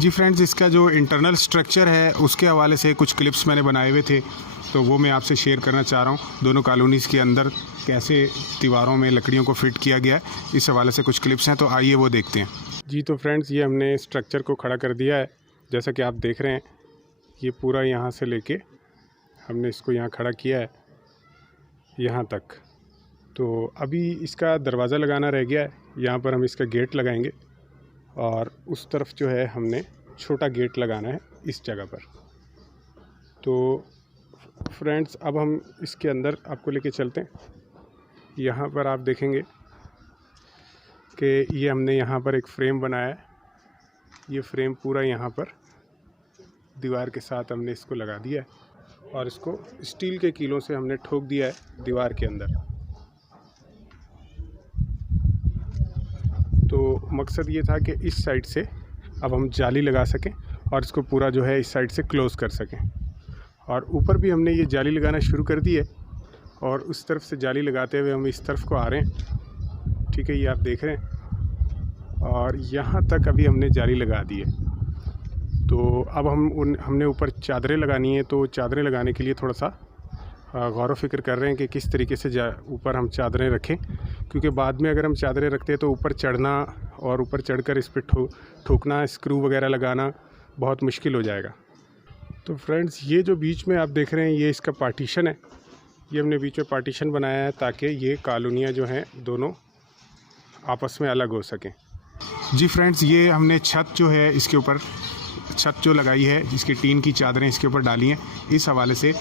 जी friends, इसका जो internal structure है उसके हवाले से कुछ क्लिप्स मैंने बनाए हुए थे, तो वो मैं आपसे शेयर करना चाह रहा हूँ। दोनों कॉलोनीज़ के अंदर कैसे दीवारों में लकड़ियों को फिट किया गया है, इस हवाले से कुछ क्लिप्स हैं, तो आइए वो देखते हैं। जी तो फ्रेंड्स, ये हमने स्ट्रक्चर को खड़ा कर दिया है। जैसा कि आप देख रहे हैं, ये पूरा यहाँ से लेके हमने इसको यहाँ खड़ा किया है यहाँ तक। तो अभी इसका दरवाज़ा लगाना रह गया है। यहाँ पर हम इसका गेट लगाएंगे और उस तरफ जो है हमने छोटा गेट लगाना है इस जगह पर। तो फ्रेंड्स, अब हम इसके अंदर आपको लेके चलते हैं। यहाँ पर आप देखेंगे कि ये हमने यहाँ पर एक फ्रेम बनाया है। ये फ्रेम पूरा यहाँ पर दीवार के साथ हमने इसको लगा दिया है और इसको स्टील के कीलों से हमने ठोक दिया है दीवार के अंदर। तो मकसद ये था कि इस साइड से अब हम जाली लगा सकें और इसको पूरा जो है इस साइड से क्लोज़ कर सकें। और ऊपर भी हमने ये जाली लगाना शुरू कर दी है और उस तरफ से जाली लगाते हुए हम इस तरफ को आ रहे हैं। ठीक है, ये आप देख रहे हैं और यहाँ तक अभी हमने जाली लगा दी है। तो अब हमने ऊपर चादरें लगानी है। तो चादरें लगाने के लिए थोड़ा सा गौर व फिक्र कर रहे हैं कि किस तरीके से ऊपर हम चादरें रखें, क्योंकि बाद में अगर हम चादरें रखते हैं तो ऊपर चढ़ना और ऊपर चढ़कर इस पर ठोकना, स्क्रू वगैरह लगाना बहुत मुश्किल हो जाएगा। तो फ्रेंड्स, ये जो बीच में आप देख रहे हैं, ये इसका पार्टीशन है। ये हमने बीच में पार्टीशन बनाया है ताकि ये कॉलोनियाँ जो हैं दोनों आपस में अलग हो सकें। जी फ्रेंड्स, ये हमने छत जो है इसके ऊपर छत जो लगाई है, इसकी टीन की चादरें इसके ऊपर डाली हैं। इस हवाले से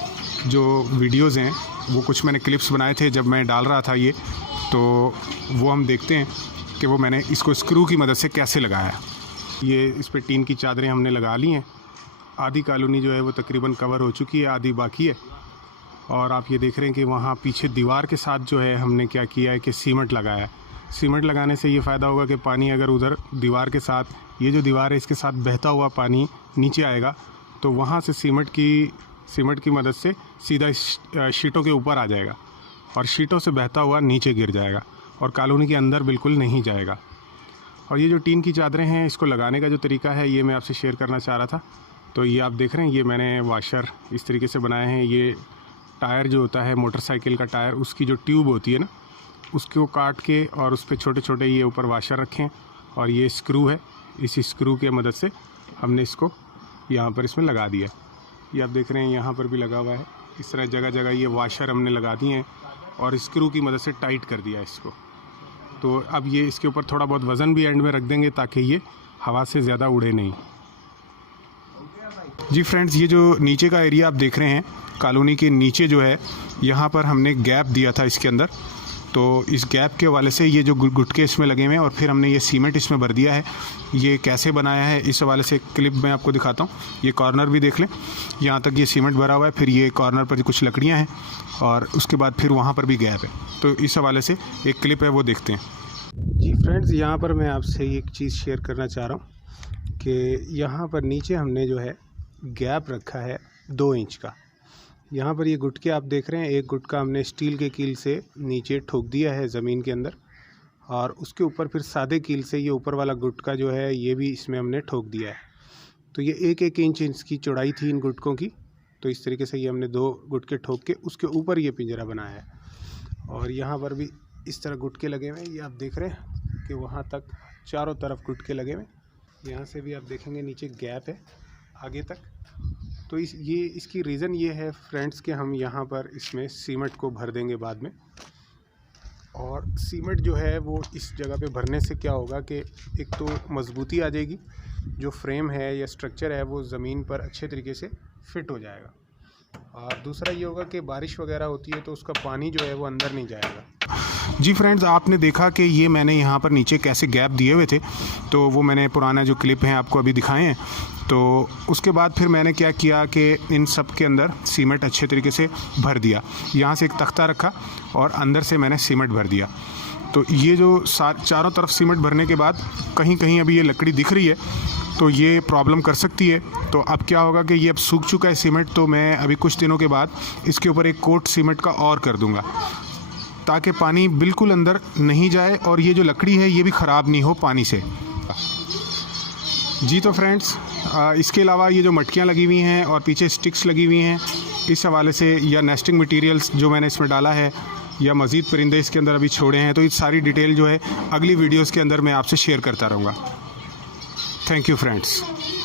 जो वीडियोस हैं वो कुछ मैंने क्लिप्स बनाए थे जब मैं डाल रहा था ये, तो वो हम देखते हैं कि वो मैंने इसको स्क्रू की मदद से कैसे लगाया। ये इस पर टीन की चादरें हमने लगा ली हैं। आधी कॉलोनी जो है वो तकरीबन कवर हो चुकी है, आधी बाकी है। और आप ये देख रहे हैं कि वहाँ पीछे दीवार के साथ जो है हमने क्या किया है कि सीमेंट लगाया है। सीमेंट लगाने से ये फ़ायदा होगा कि पानी अगर उधर दीवार के साथ, ये जो दीवार है इसके साथ बहता हुआ पानी नीचे आएगा, तो वहाँ से सीमेंट की मदद से सीधा शीटों के ऊपर आ जाएगा और शीटों से बहता हुआ नीचे गिर जाएगा और कॉलोनी के अंदर बिल्कुल नहीं जाएगा। और ये जो टीन की चादरें हैं, इसको लगाने का जो तरीका है ये मैं आपसे शेयर करना चाह रहा था। तो ये आप देख रहे हैं, ये मैंने वाशर इस तरीके से बनाए हैं। ये टायर जो होता है मोटरसाइकिल का टायर, उसकी जो ट्यूब होती है ना, उसको काट के और उस पर छोटे छोटे ये ऊपर वाशर रखें और ये स्क्रू है, इस स्क्रू के मदद से हमने इसको यहाँ पर इसमें लगा दिया। ये आप देख रहे हैं, यहाँ पर भी लगा हुआ है। इस तरह जगह जगह ये वाशर हमने लगा दिए हैं और स्क्रू की मदद से टाइट कर दिया इसको। तो अब ये इसके ऊपर थोड़ा बहुत वज़न भी एंड में रख देंगे ताकि ये हवा से ज़्यादा उड़े नहीं। जी फ्रेंड्स, ये जो नीचे का एरिया आप देख रहे हैं, कॉलोनी के नीचे जो है, यहाँ पर हमने गैप दिया था इसके अंदर। तो इस गैप के हवाले से ये जो गुटके इसमें लगे हुए हैं और फिर हमने ये सीमेंट इसमें भर दिया है। ये कैसे बनाया है इस हवाले से क्लिप मैं आपको दिखाता हूँ। ये कॉर्नर भी देख लें, यहाँ तक ये सीमेंट भरा हुआ है, फिर ये कॉर्नर पर कुछ लकड़ियाँ हैं और उसके बाद फिर वहाँ पर भी गैप है। तो इस हवाले से एक क्लिप है, वो देखते हैं। जी फ्रेंड्स, यहाँ पर मैं आपसे एक चीज़ शेयर करना चाह रहा हूँ कि यहाँ पर नीचे हमने जो है गैप रखा है 2 इंच का। यहाँ पर ये गुटके आप देख रहे हैं, एक गुटका हमने स्टील के कील से नीचे ठोक दिया है ज़मीन के अंदर और उसके ऊपर फिर सादे कील से ये ऊपर वाला गुटका जो है ये भी इसमें हमने ठोक दिया है। तो ये 1-1 इंच इसकी चौड़ाई थी इन गुटकों की। तो इस तरीके से ये हमने 2 गुटके ठोक के उसके ऊपर ये पिंजरा बनाया है। और यहाँ पर भी इस तरह गुटके लगे हुए हैं, ये आप देख रहे हैं कि वहाँ तक चारों तरफ गुटके लगे हुए हैं। यहाँ से भी आप देखेंगे नीचे गैप है आगे तक। तो इसकी रीज़न ये है फ्रेंड्स कि हम यहाँ पर इसमें सीमेंट को भर देंगे बाद में। और सीमेंट जो है वो इस जगह पे भरने से क्या होगा कि एक तो मज़बूती आ जाएगी, जो फ्रेम है या स्ट्रक्चर है वो ज़मीन पर अच्छे तरीके से फिट हो जाएगा। और दूसरा ये होगा कि बारिश वगैरह होती है तो उसका पानी जो है वो अंदर नहीं जाएगा। जी फ्रेंड्स, आपने देखा कि ये मैंने यहाँ पर नीचे कैसे गैप दिए हुए थे, तो वो मैंने पुराना जो क्लिप हैं आपको अभी दिखाए हैं। तो उसके बाद फिर मैंने क्या किया कि इन सब के अंदर सीमेंट अच्छे तरीके से भर दिया। यहाँ से एक तख्ता रखा और अंदर से मैंने सीमेंट भर दिया। तो ये जो चारों तरफ सीमेंट भरने के बाद कहीं कहीं अभी ये लकड़ी दिख रही है, तो ये प्रॉब्लम कर सकती है। तो अब क्या होगा कि ये अब सूख चुका है सीमेंट, तो मैं अभी कुछ दिनों के बाद इसके ऊपर एक कोट सीमेंट का और कर दूँगा ताकि पानी बिल्कुल अंदर नहीं जाए और ये जो लकड़ी है ये भी ख़राब नहीं हो पानी से। जी तो फ्रेंड्स, इसके अलावा ये जो मटकियाँ लगी हुई हैं और पीछे स्टिक्स लगी हुई हैं, इस हवाले से या नेस्टिंग मटेरियल्स जो मैंने इसमें डाला है या मज़ीद परिंदे इसके अंदर अभी छोड़े हैं, तो ये सारी डिटेल जो है अगली वीडियोज़ के अंदर मैं आपसे शेयर करता रहूँगा। Thank you friends.